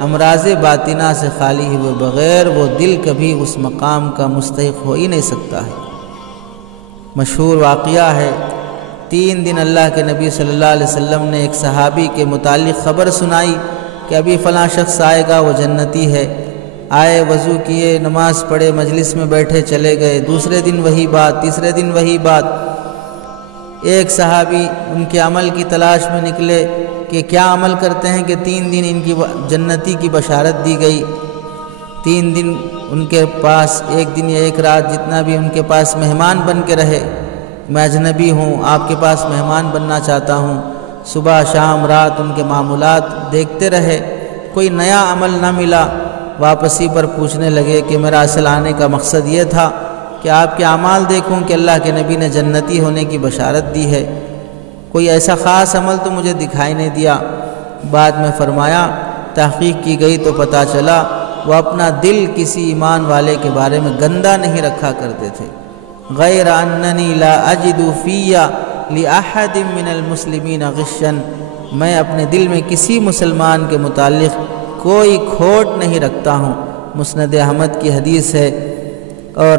امراض باطنہ سے خالی ہوئے بغیر وہ دل کبھی اس مقام کا مستحق ہو ہی نہیں سکتا ہے۔ مشہور واقعہ ہے، 3 دن اللہ کے نبی صلی اللہ علیہ وسلم نے ایک صحابی کے متعلق خبر سنائی کہ ابھی فلاں شخص آئے گا، وہ جنتی ہے۔ آئے، وضو کیے، نماز پڑھے، مجلس میں بیٹھے، چلے گئے۔ دوسرے دن وہی بات، تیسرے دن وہی بات۔ ایک صحابی ان کے عمل کی تلاش میں نکلے کہ کیا عمل کرتے ہیں کہ 3 دن ان کی جنتی کی بشارت دی گئی۔ 3 دن ان کے پاس، 1 دن یا 1 رات جتنا بھی ان کے پاس مہمان بن کے رہے۔ میں اجنبی ہوں، آپ کے پاس مہمان بننا چاہتا ہوں۔ صبح شام رات ان کے معمولات دیکھتے رہے، کوئی نیا عمل نہ ملا۔ واپسی پر پوچھنے لگے کہ میرا اصل آنے کا مقصد یہ تھا کہ آپ کے اعمال دیکھوں کہ اللہ کے نبی نے جنتی ہونے کی بشارت دی ہے، کوئی ایسا خاص عمل تو مجھے دکھائی نہیں دیا۔ بعد میں فرمایا، تحقیق کی گئی تو پتہ چلا وہ اپنا دل کسی ایمان والے کے بارے میں گندا نہیں رکھا کرتے تھے۔ غیر اننی لا اجد فی لأحد من المسلمین غشا، میں اپنے دل میں کسی مسلمان کے متعلق کوئی کھوٹ نہیں رکھتا ہوں۔ مسند احمد کی حدیث ہے اور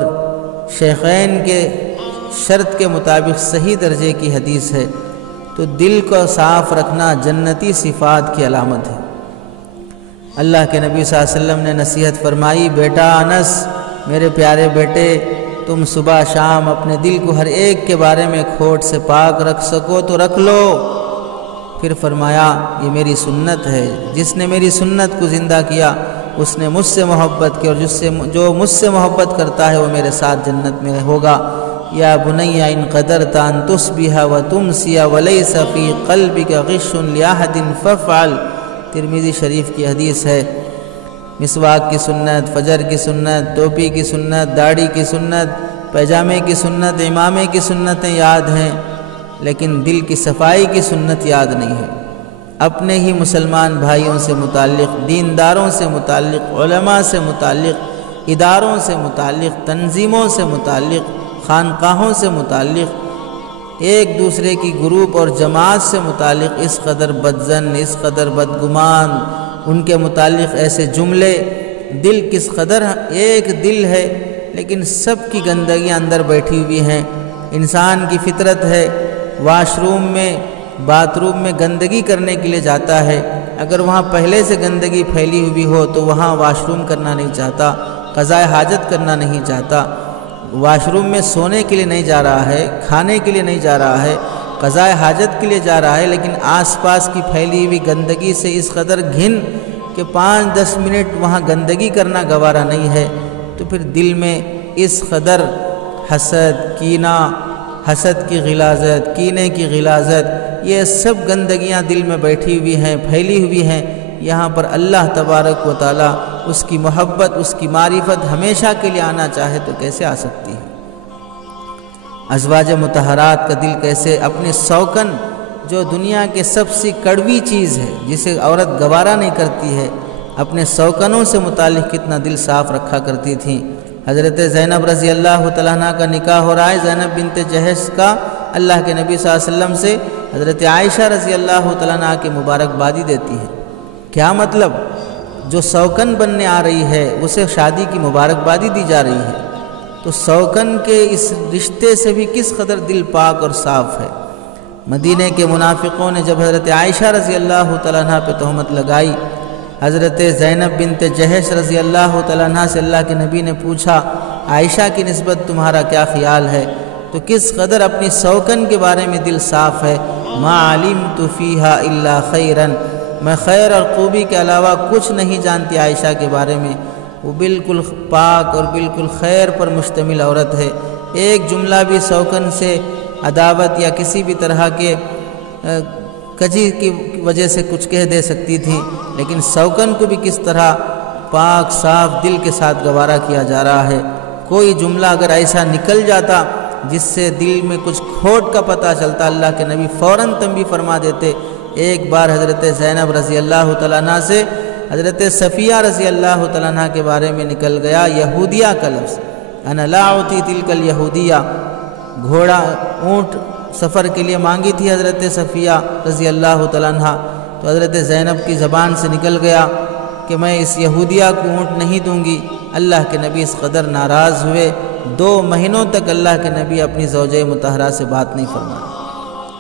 شیخین کے شرط کے مطابق صحیح درجے کی حدیث ہے۔ تو دل کو صاف رکھنا جنتی صفات کی علامت ہے۔ اللہ کے نبی صلی اللہ علیہ وسلم نے نصیحت فرمائی، بیٹا انس، میرے پیارے بیٹے، تم صبح شام اپنے دل کو ہر ایک کے بارے میں کھوٹ سے پاک رکھ سکو تو رکھ لو۔ پھر فرمایا، یہ میری سنت ہے، جس نے میری سنت کو زندہ کیا اس نے مجھ سے محبت کی، اور جو مجھ سے محبت کرتا ہے وہ میرے ساتھ جنت میں ہوگا۔ یا بنی ان قدرت ان تصبح وتمسی ولیس فی قلبک غش لأحد فافعل، ترمذی شریف کی حدیث ہے۔ مسواک کی سنت، فجر کی سنت، ٹوپی کی سنت، داڑھی کی سنت، پیجامے کی سنت، امامے کی سنتیں یاد ہیں، لیکن دل کی صفائی کی سنت یاد نہیں ہے۔ اپنے ہی مسلمان بھائیوں سے متعلق، دینداروں سے متعلق، علماء سے متعلق، اداروں سے متعلق، تنظیموں سے متعلق، خانقاہوں سے متعلق، ایک دوسرے کی گروپ اور جماعت سے متعلق اس قدر بدظن، اس قدر بدگمان، ان کے متعلق ایسے جملے، دل کس قدر ایک دل ہے لیکن سب کی گندگیاں اندر بیٹھی ہوئی ہیں۔ انسان کی فطرت ہے، واش روم میں، باتھ روم میں گندگی کرنے کے لیے جاتا ہے، اگر وہاں پہلے سے گندگی پھیلی ہوئی ہو تو وہاں واش روم کرنا نہیں چاہتا، قضاء حاجت کرنا نہیں چاہتا۔ واش روم میں سونے کے لیے نہیں جا رہا ہے، کھانے کے لیے نہیں جا رہا ہے، قضاء حاجت کے لیے جا رہا ہے، لیکن آس پاس کی پھیلی ہوئی گندگی سے اس قدر گھن کہ 5-10 منٹ وہاں گندگی کرنا گوارا نہیں ہے، تو پھر دل میں اس قدر حسد، کینہ، حسد کی غلاظت، کینے کی غلاظت، یہ سب گندگیاں دل میں بیٹھی ہوئی ہیں، پھیلی ہوئی ہیں۔ یہاں پر اللہ تبارک و تعالیٰ، اس کی محبت، اس کی معرفت ہمیشہ کے لیے آنا چاہے تو کیسے آ سکتی ہے؟ ازواج مطہرات کا دل کیسے اپنے سوکن، جو دنیا کے سب سے کڑوی چیز ہے جسے عورت گوارا نہیں کرتی ہے، اپنے سوکنوں سے متعلق کتنا دل صاف رکھا کرتی تھیں۔ حضرت زینب رضی اللہ تعالیٰ عنہ کا نکاح ہو رہا ہے، زینب بنت جہش کا، اللہ کے نبی صلی اللہ علیہ وسلم سے حضرت عائشہ رضی اللہ تعالیٰ عنہ کی مبارکبادی دیتی ہے۔ کیا مطلب؟ جو سوکن بننے آ رہی ہے اسے شادی کی مبارکبادی دی جا رہی ہے، تو سوکن کے اس رشتے سے بھی کس قدر دل پاک اور صاف ہے۔ مدینہ کے منافقوں نے جب حضرت عائشہ رضی اللہ تعالیٰ عنہ پہ تہمت لگائی، حضرت زینب بنت جہش رضی اللہ تعالیٰ عنہ سے اللہ کے نبی نے پوچھا، عائشہ کی نسبت تمہارا کیا خیال ہے؟ تو کس قدر اپنی سوکن کے بارے میں دل صاف ہے۔ ما علمت فیہا الا خیرا، میں خیر اور خوبی کے علاوہ کچھ نہیں جانتی عائشہ کے بارے میں، وہ بالکل پاک اور بالکل خیر پر مشتمل عورت ہے۔ ایک جملہ بھی سوکن سے عداوت یا کسی بھی طرح کے کجی کی وجہ سے کچھ کہہ دے سکتی تھی، لیکن سوکن کو بھی کس طرح پاک صاف دل کے ساتھ گوارا کیا جا رہا ہے۔ کوئی جملہ اگر ایسا نکل جاتا جس سے دل میں کچھ کھوٹ کا پتہ چلتا، اللہ کے نبی فوراً تنبیہ فرما دیتے۔ ایک بار حضرت زینب رضی اللہ تعالیٰ عنہ سے حضرت صفیہ رضی اللہ تعالیٰ عنہ کے بارے میں نکل گیا یہودیہ کا لفظ، انا لا اعطی تلک الیہودیہ، گھوڑا اونٹ سفر کے لیے مانگی تھی حضرت صفیہ رضی اللہ تعالیٰ عنہ، تو حضرت زینب کی زبان سے نکل گیا کہ میں اس یہودیہ کو اونٹ نہیں دوں گی۔ اللہ کے نبی اس قدر ناراض ہوئے، 2 مہینوں تک اللہ کے نبی اپنی زوجہ مطہرہ سے بات نہیں فرمائے۔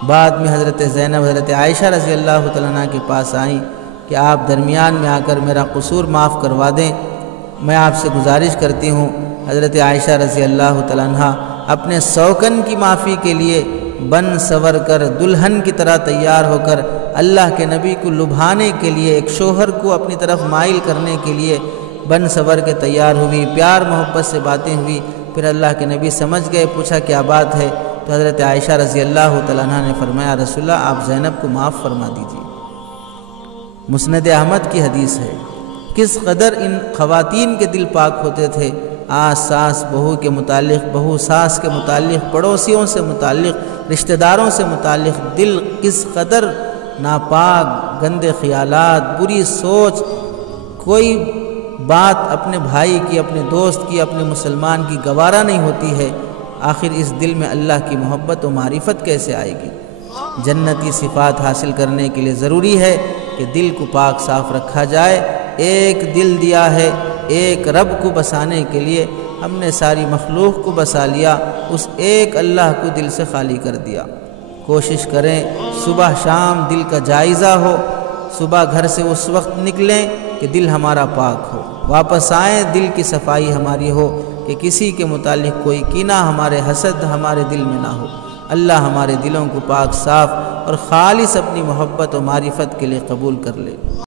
بعد میں حضرت زینب حضرت عائشہ رضی اللہ تعالیٰ عنہ کے پاس آئیں کہ آپ درمیان میں آ کر میرا قصور معاف کروا دیں، میں آپ سے گزارش کرتی ہوں۔ حضرت عائشہ رضی اللہ تعالیٰ عنہ اپنے سوکن کی معافی کے لیے بن سور کر دلہن کی طرح تیار ہو کر اللہ کے نبی کو لبھانے کے لیے، ایک شوہر کو اپنی طرف مائل کرنے کے لیے بن سور کے تیار ہوئی، پیار محبت سے باتیں ہوئی۔ پھر اللہ کے نبی سمجھ گئے، پوچھا کیا بات ہے؟ تو حضرت عائشہ رضی اللہ تعالیٰ عنہ نے فرمایا رسول اللہ آپ زینب کو معاف فرما دیجیے۔ مسند احمد کی حدیث ہے۔ کس قدر ان خواتین کے دل پاک ہوتے تھے، آس ساس بہو کے متعلق، بہو ساس کے متعلق، پڑوسیوں سے متعلق، رشتہ داروں سے متعلق دل کس قدر ناپاک، گندے خیالات، بری سوچ، کوئی بات اپنے بھائی کی، اپنے دوست کی، اپنے مسلمان کی گوارا نہیں ہوتی ہے۔ آخر اس دل میں اللہ کی محبت و معرفت کیسے آئے گی؟ جنتی صفات حاصل کرنے کے لیے ضروری ہے کہ دل کو پاک صاف رکھا جائے۔ ایک دل دیا ہے، ایک رب کو بسانے کے لیے ہم نے ساری مخلوق کو بسا لیا، اس ایک اللہ کو دل سے خالی کر دیا۔ کوشش کریں صبح شام دل کا جائزہ ہو، صبح گھر سے اس وقت نکلیں کہ دل ہمارا پاک ہو، واپس آئیں دل کی صفائی ہماری ہو، کہ کسی کے متعلق کوئی کینہ، ہمارے حسد ہمارے دل میں نہ ہو۔ اللہ ہمارے دلوں کو پاک صاف اور خالص اپنی محبت و معرفت کے لیے قبول کر لے۔